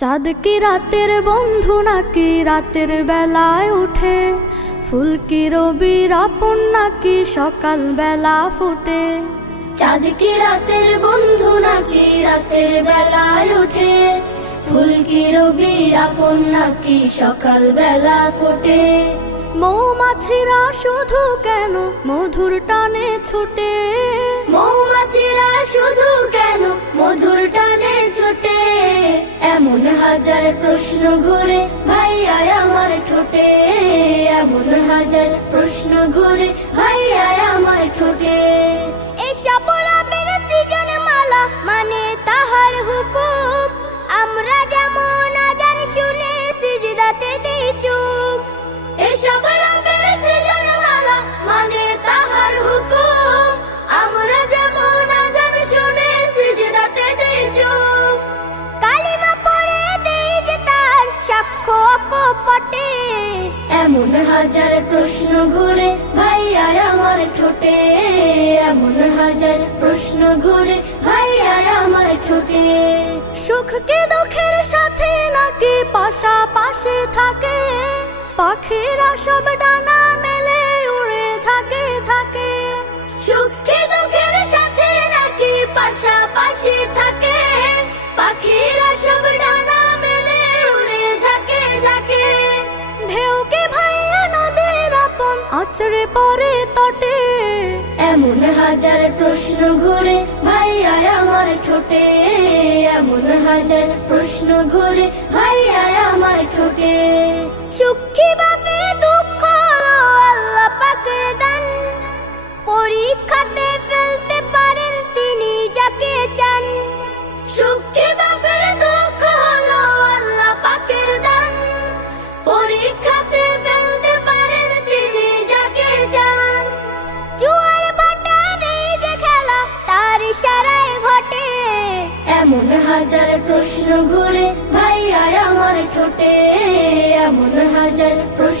চাঁদ কি রাতের বন্ধু নাকি রাতের বেলায় উঠে? ফুল কি রবির আপন নাকি সকাল বেলা ফোটে? চাঁদ কি রাতের বন্ধু নাকি রাতের বেলায় ওঠে? ফুল কি রবির আপন নাকি সকাল বেলা ফোটে? মৌমাছিরা শুধু কেন মধুর টানে ছুটে? মৌমাছিরা শুধু কেন মধুর টানে ছোটে? এমন হাজার প্রশ্ন ঘুরে ভাইয়া আমার ঠোঁটে, এমন হাজার প্রশ্ন ঘুরে ভাইয়া আমার ঠোঁটে। এসব রবের সৃজন মালা মানে তাহার হুকুম, আমরা যেমন আজান শুনে সিজদাতে দেই চুপ। এসব রবের সৃজন মালা মানে তাহার হুকুম, আমরা যেমন আজান শুনে সিজদাতে দেই চুপ। কালিমা পড়ে দেই যে তার সাক্ষ্য অকপটে, এমন হাজার প্রশ্ন ঘুরে ভাইয়া আমার ঠোঁটে, এমন হাজার প্রশ্ন ঘুরে ভাইয়া আমার ঠোঁটে। সুখ কি দুঃখের সাথে নাকি পাশাপাশি থাকে? পাখিরা সব ডানা মেলে উড়ে ঝাঁকে ঝাঁকে। সুখ কি দুঃখের সাথে নাকি পাশাপাশি থাকে? পাখিরা সব ডানা মেলে উড়ে ঝাঁকে ঝাঁকে। ঢেউ কি ভাইয়া নদীর আপন আছড়ে পড়ে তটে? এমন হাজার প্রশ্ন ঘুরে ভাইয়া আমার ঠোঁটে, এমন হাজার প্রশ্ন ঘুরে ভাইয়া আমার ঠোঁটে। সুখী বাফে দুঃখ আল্লাহ পাকের দান, পরীক্ষাতে ফেলতে পারেন তিনি যাকে চান। সুখী বাফে দুঃখ হলো আল্লাহ পাকের দান, পরীক্ষাতে ফেলতে পারেন তিনি যাকে চান। জুয়ার ভাটা নেই যে খেলা তার ইশারায় ঘটে, এমন হাজার প্রশ্ন ঘুরে ভাইয়া আমার ঠোঁটে, এমন হাজার